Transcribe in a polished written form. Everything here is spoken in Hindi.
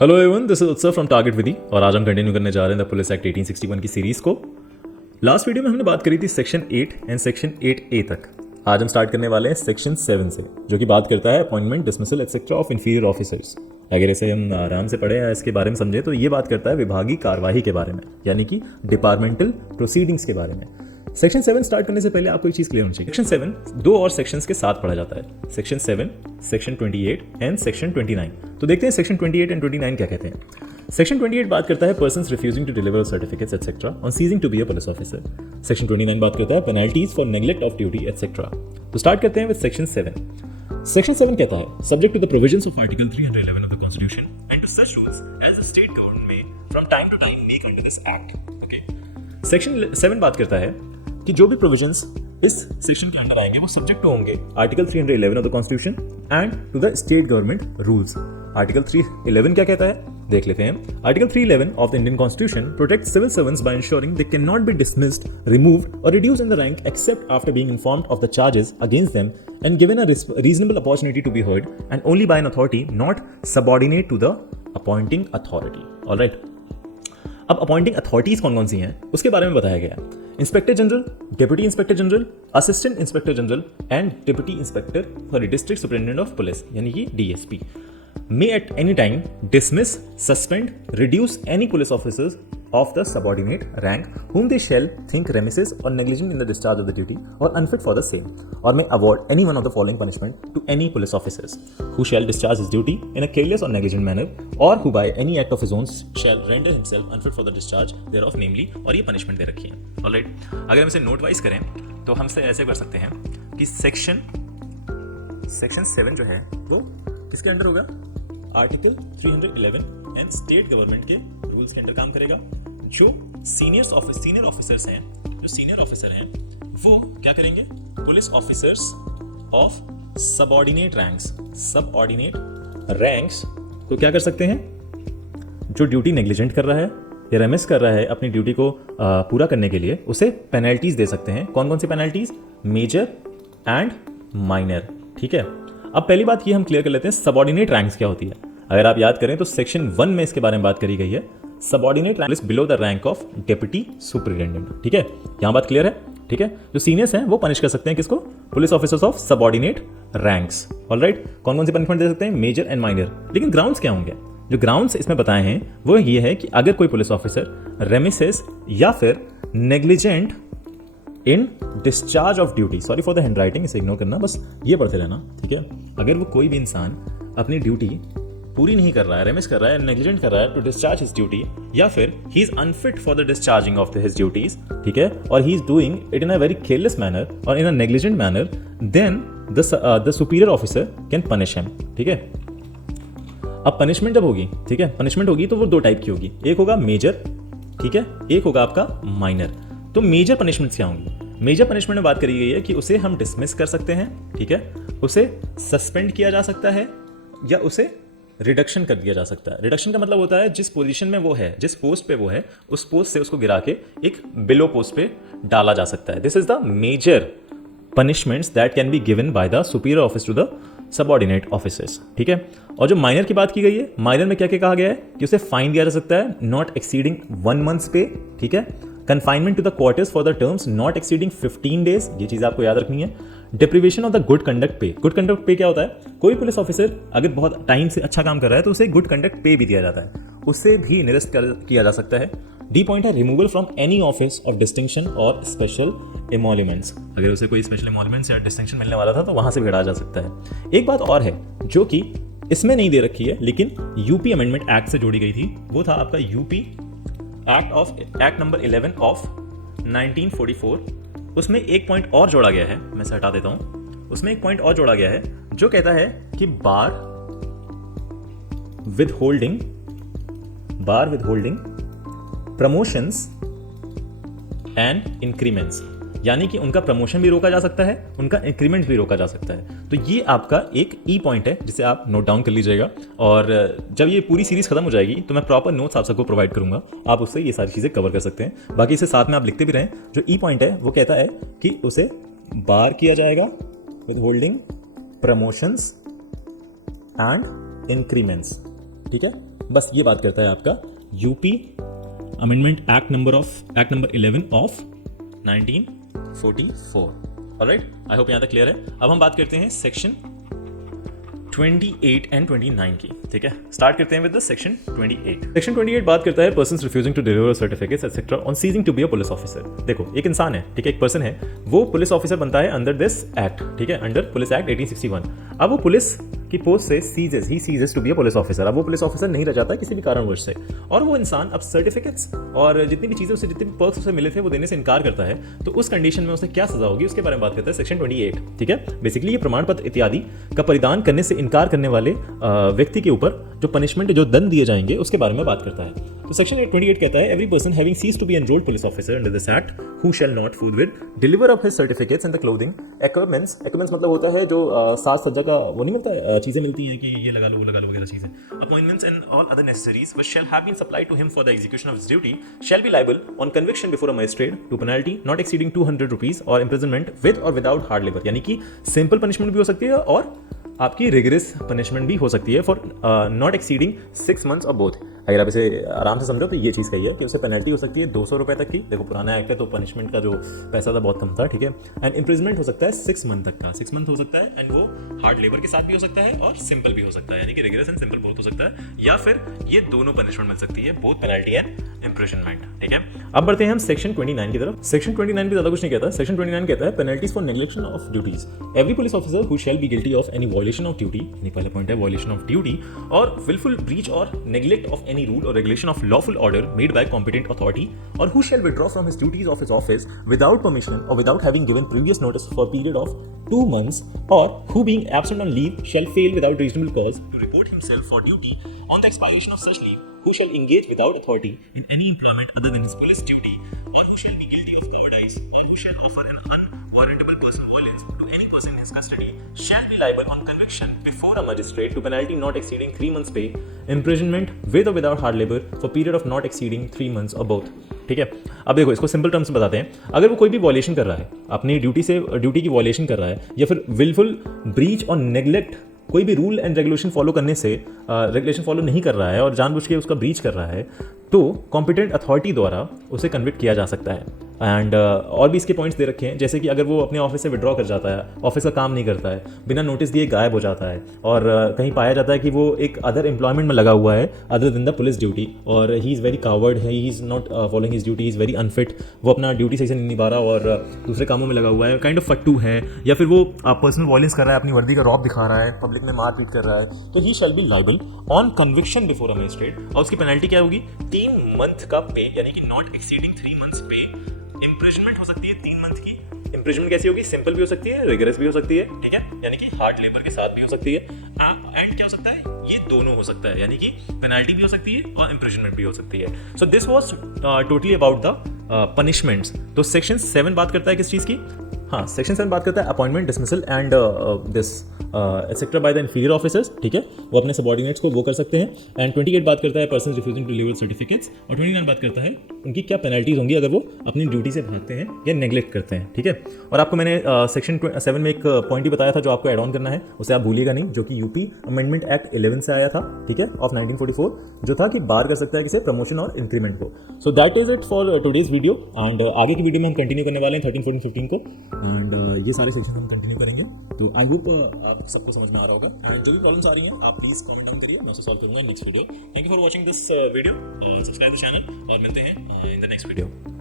हेलो एवरीवन, दिस इज उत्सव फ्रॉम टारगेट विधि और आज हम कंटिन्यू करने जा रहे हैं द पुलिस एक्ट 1861 की सीरीज को। लास्ट वीडियो में हमने बात करी थी सेक्शन 8 एंड सेक्शन 8A तक। आज हम स्टार्ट करने वाले हैं सेक्शन 7 से, जो कि बात करता है appointment, dismissal etcetera of inferior officers. अगर इसे हम आराम से पढ़े या इसके बारे में समझे तो ये बात करता है विभागीय कार्यवाही के बारे में, यानी कि डिपार्टमेंटल प्रोसीडिंग्स के बारे में। सेक्शन 7 स्टार्ट करने से पहले आपको एक चीज क्लियर होनी चाहिए। सेक्शन 7 दो और सेक्शंस के साथ पढ़ा जाता है, सेक्शन 7, सेक्शन 28 एंड सेक्शन 29। तो देखते हैं सेक्शन 28 एंड 29 क्या कहते हैं। सेक्शन 28 बात करता है persons refusing to deliver certificates etcetera on ceasing to be a police officer. Section 29 बात करता है penalties for neglect of duty etcetera. तो स्टार्ट करते हैं विद सेक्शन 7। सेक्शन 7 कहता है subject to the provisions of article 311 of the constitution and to such rules as the state government may from time to time make under this act. Okay, section 7 बात करता है कि जो भी प्रोविजंस इस सेक्शन के अंडर आएंगे वो सब्जेक्ट टू होंगे article 311 of the constitution and to the state government rules. Article 311 क्या कहता है देख लेते हैं। Article 311 of the Indian constitution protect civil servants by ensuring they can not be dismissed, removed और reduced in the rank except after being informed of the charges against them and given a reasonable opportunity to be heard and only by an authority not subordinate to the appointing authority. Alright, अब अपॉइंटिंग अथॉरिटीज कौन कौन सी हैं उसके बारे में बताया गया है। Inspector general, deputy inspector general, assistant inspector general and deputy inspector district superintendent of police यानी कि DSP may at any time dismiss, suspend, reduce any police officers of the subordinate rank whom they shall think remiss or negligent in the discharge of the duty or unfit for the same, or may award any one of the following punishment to any police officers who shall discharge his duty in a careless or negligent manner, or who by any act of his own shall render himself unfit for the discharge thereof, namely। और ये punishment दे रखी है। ऑलराइट, अगर हम इसे नोट वाइज करें तो हमसे ऐसे कर सकते हैं कि सेक्शन 7 जो है वो किसके अंडर होगा, आर्टिकल 311 एंड स्टेट गवर्नमेंट के रूल्स के अंडर काम करेगा। जो सीनियर ऑफिसर्स हैं, जो सीनियर ऑफिसर हैं वो क्या करेंगे, police officers of subordinate ranks को क्या कर सकते हैं, जो ड्यूटी नेग्लिजेंट कर रहा है या रेमिस कर रहा है अपनी ड्यूटी को पूरा करने के लिए, उसे पेनल्टीज दे सकते हैं। कौन कौन सी पेनल्टीज, मेजर एंड माइनर। ठीक है, अब पहली बात ये हम क्लियर कर लेते हैं सबऑर्डिनेट रैंक्स क्या होती है। अगर आप याद करें तो सेक्शन 1 में इसके बारे में बात करी गई है, subordinate rank is below the rank of deputy superintendent. ठीक है, यहां बात क्लियर है। ठीक है, जो सीनियर्स हैं वो पनिश कर सकते हैं किसको, police officers of subordinate ranks. Alright, कौन कौन सी पनिशमेंट दे सकते हैं, मेजर एंड माइनर। लेकिन ग्राउंड्स क्या होंगे, जो ग्राउंड्स इसमें बताए हैं वो ये है कि अगर कोई पुलिस ऑफिसर रेमिसेस या फिर negligent in discharge of duty, sorry for the hand writing, इसे इग्नोर करना, बस ये पढ़ते रहना। ठीक है, अगर वो कोई भी इंसान अपनी ड्यूटी पूरी नहीं कर रहा है, रेमिस कर रहा है, नेग्लिजेंट कर रहा है टू डिस्चार्ज हिज ड्यूटी, या फिर he is unfit for the discharging of his duties, ठीक है, और he is doing it in a very careless manner और in a negligent manner, then the superior officer can punish him. ठीक है, अब पनिशमेंट जब होगी, ठीक है, पनिशमेंट होगी तो वो दो टाइप की होगी, एक होगा मेजर, ठीक है, एक होगा आपका माइनर। तो मेजर पनिशमेंट्स क्या होंगी, मेजर पनिशमेंट में बात करी गई है कि उसे हम डिसमिस कर सकते हैं, ठीक है, उसे सस्पेंड किया जा सकता है या उसे रिडक्शन कर दिया जा सकता है। रिडक्शन का मतलब होता है जिस पोजीशन में वो है, जिस पोस्ट पे वो है, उस पोस्ट से उसको गिरा के एक बिलो पोस्ट पे डाला जा सकता है। This is the major punishments that can be given by the superior office to the subordinate officers. ठीक है, और जो माइनर की बात की गई है, माइनर में क्या क्या कहा गया है कि उसे फाइन दिया जा सकता है नॉट एक्सीडिंग 1 मंथ पे, ठीक है, confinement to the quarters for the terms not exceeding 15 days, ये चीज आपको याद रखनी है। Deprivation of the good conduct pay, good conduct pay क्या होता है, कोई पुलिस ऑफिसर अगर बहुत टाइम से अच्छा काम कर रहा है तो उसे गुड कंडक्ट पे भी दिया जाता है, उससे भी निरस्त किया जा सकता है। डी पॉइंट है removal from any office of distinction और स्पेशल एमोल्यूमेंट्स, अगर उसे कोई स्पेशल एमोल्यूमेंट्स या डिस्टिंक्शन मिलने वाला था तो वहां से भी हटा जा सकता है। एक बात और है जो कि इसमें नहीं दे रखी है लेकिन यूपी अमेंडमेंट एक्ट से जोड़ी गई थी, वो था आपका यूपी एक्ट नंबर 11 ऑफ 1944। उसमें एक पॉइंट और जोड़ा गया है, मैं इसे हटा देता हूं, उसमें एक पॉइंट और जोड़ा गया है जो कहता है कि bar withholding promotions and increments, यानी कि उनका प्रमोशन भी रोका जा सकता है, उनका इंक्रीमेंट भी रोका जा सकता है। तो ये आपका एक ई पॉइंट है जिसे आप नोट डाउन कर लीजिएगा, और जब ये पूरी सीरीज खत्म हो जाएगी तो मैं प्रॉपर नोट्स आप सबको प्रोवाइड करूंगा, आप उससे ये सारी चीजें कवर कर सकते हैं। बाकी इसे साथ में आप लिखते भी रहें। जो ई पॉइंट है वो कहता है कि उसे बार किया जाएगा with holding promotions and increments, ठीक है, बस ये बात करता है आपका UP amendment act number 11 of 1944। Alright, I hope यहाँ तक क्लियर है। अब हम बात करते हैं सेक्शन 28 एंड 29 की, ठीक है। स्टार्ट करते हैं विद द सेक्शन 28। सेक्शन 28 बात करता है persons refusing to deliver certificates etcetera on ceasing to be a police officer. देखो, एक इंसान है, ठीक है, एक पर्सन है, वो पुलिस ऑफिसर बनता है अंडर दिस एक्ट, ठीक है, अंडर पुलिस एक्ट 1861। अब वो पुलिस की पोस्ट से ceases to be a police officer. अब वो पुलिस ऑफिसर नहीं रह जाता किसी भी कारणवश से, और वो इंसान अब सर्टिफिकेट्स और जितनी भी चीजें उसे, जितने भी पर्क्स उसे मिले थे वो देने से इनकार करता है, तो उस कंडीशन में उसे क्या सजा होगी उसके बारे में बात करता है सेक्शन 28, ठीक है। बेसिकली ये प्रमाण पत्र इत्यादि का परिधान करने से इनकार करने वाले व्यक्ति के ऊपर जो पनिशमेंट, जो दंड दिए जाएंगे उसके बारे में बात करता है। तो सेक्शन 28 कहता है every person having ceased to be enrolled police officer under this act who shall not forthwith deliver up his certificates and the clothing equipments मतलब होता है जो साज सज्जा का वो नहीं मिलता, चीजें मिलती हैं कि ये लगा लो वो लगा लो वगैरह चीजें, appointments and all other necessaries which shall have been supplied to him for the execution of his duty shall be liable on conviction before a magistrate to penalty not exceeding 200 rupees और इम्प्रिजनमेंट विद और विदाउट हार्ड लेबर। यानी कि सिंपल पनिशमेंट भी हो सकती है और आपकी रिगरस पनिशमेंट भी हो सकती है फॉर नॉट एक्सीडिंग 6 months और बोथ। अगर आप इसे आराम से समझो तो ये चीज़ कही है कि उसे पेनल्टी हो सकती है 200 रुपये तक की। देखो पुराना एक्ट है तो पनिशमेंट का जो पैसा था बहुत कम था, ठीक है। एंड इम्प्रिजमेंट हो सकता है 6 month तक का, 6 month हो सकता है, एंड वो हार्ड लेबर के साथ भी हो सकता है और सिंपल भी हो सकता है, यानी कि रिगरस एंड सिंपल बोथ हो सकता है, या फिर ये दोनों पनिशमेंट मिल सकती है, बोथ पेनल्टी एंड इम्प्रिजनमेंट, ठीक है। अब बढ़ते हैं हम सेक्शन 29 की तरफ। सेक्शन 29 भी ज़्यादा कुछ नहीं कहता। सेक्शन 29 कहता है penalties for neglection of duties. Every police officer who shall be guilty of any violation of duty, पहला पॉइंट है वायलेशन ऑफ ड्यूटी, और विलफुल ब्रीच और नेग्लेक्ट ऑफ एनी रूल और regulation of lawful order made by competent authority, or who shall withdraw from his duties of his office without permission or without having given previous notice for a period of 2 months, or who being absent on leave shall fail without reasonable cause to report himself for duty on the expiration of such leave, who shall engage without authority in any employment other than his police duty, or who shall be guilty of cowardice, or who shall offer an unwarrantable personal violence to any person in his custody, shall be liable on conviction before a magistrate to penalty not exceeding 3 months pay, imprisonment with or without hard labor for period of not exceeding 3 months or both, ठीक है। अब देखो, इसको सिंपल टर्म्स में बताते हैं। अगर वो कोई भी वॉयलेशन कर रहा है, अपनी ड्यूटी की वॉयलेशन कर रहा है, या फिर विलफुल ब्रीच और नेग्लेक्ट, कोई भी रूल एंड रेगुलेशन फॉलो करने से रेगुलेशन फॉलो नहीं कर रहा है और जानबूझ के उसका ब्रीच कर रहा है, तो कॉम्पिटेंट अथॉरिटी द्वारा उसे कन्विक्ट किया जा सकता है। एंड और भी इसके पॉइंट्स दे रखे हैं, जैसे कि अगर वो अपने ऑफिस से विड्रॉ कर जाता है, ऑफिस का काम नहीं करता है, बिना नोटिस दिए गायब हो जाता है, और कहीं पाया जाता है कि वो एक अदर एम्प्लॉयमेंट में लगा हुआ है other than the police duty, और ही इज़ वेरी कावर्ड है, he is not following his duty, is very unfit, वो अपना ड्यूटी सही से नहीं निभा रहा और दूसरे कामों में लगा हुआ है, काइंड ऑफ फट्टू है, या फिर वो पर्सनल वायलेंस कर रहा है, अपनी वर्दी का रौब दिखा रहा है, पब्लिक में मारपीट कर रहा है, तो he shall be liable on conviction before a magistrate. और उसकी पेनल्टी क्या होगी? 3 month का पे, यानी कि नॉट एक्सीडिंग 3 months पे। इम्प्रिजमेंट हो सकती है 3 month की। इम्प्रिजमेंट कैसी होगी? सिंपल भी हो सकती है, रिगरस भी हो सकती है, ठीक है, यानी कि हार्ड लेबर के साथ भी हो सकती है, एंड क्या हो सकता है? ये दोनों हो सकता है, यानी कि पेनल्टी भी हो सकती है और इम्प्रिजमेंट भी हो सकती है। So this was totally about the punishments. तो सेक्शन 7 बात करता है किस चीज़ की? हाँ, सेक्शन 7 बात करता है appointment, dismissal and this accepted by the inferior officers, ठीक है, वो अपने सबॉर्डिनेट्स को वो कर सकते हैं। एंड 28 बात करता है person refusing to deliver certificates, और 29 बात करता है उनकी क्या पेनल्टीज होंगी अगर वो अपनी ड्यूटी से भागते हैं या नेग्लेक्ट करते हैं, ठीक है। और आपको मैंने सेक्शन 7 में एक पॉइंट ही बताया था जो आपको एड ऑन करना है, उसे आप भूलिएगा नहीं, जो कि यूपी अमेंडमेंट एक्ट 11 से आया था, ठीक है, ऑफ 1944, जो था कि बार कर सकता है किसे प्रमोशन और इंक्रीमेंट को। So that is it for today's video, and आगे की वीडियो में हम कंटिन्यू करने वाले हैं 13, 14, 15 को, एंड ये सारे सेक्शन हम कंटिन्यू करेंगे। तो आई होप आप सबको समझ में आ रहा होगा, एंड जो भी प्रॉब्लम्स आ रही हैं आप प्लीज कमेंट डाउन करिए, मैं उसे सॉल्व करूंगा next video. Thank you for watching this video, subscribe the channel, और मिलते हैं इन द नेक्स्ट वीडियो।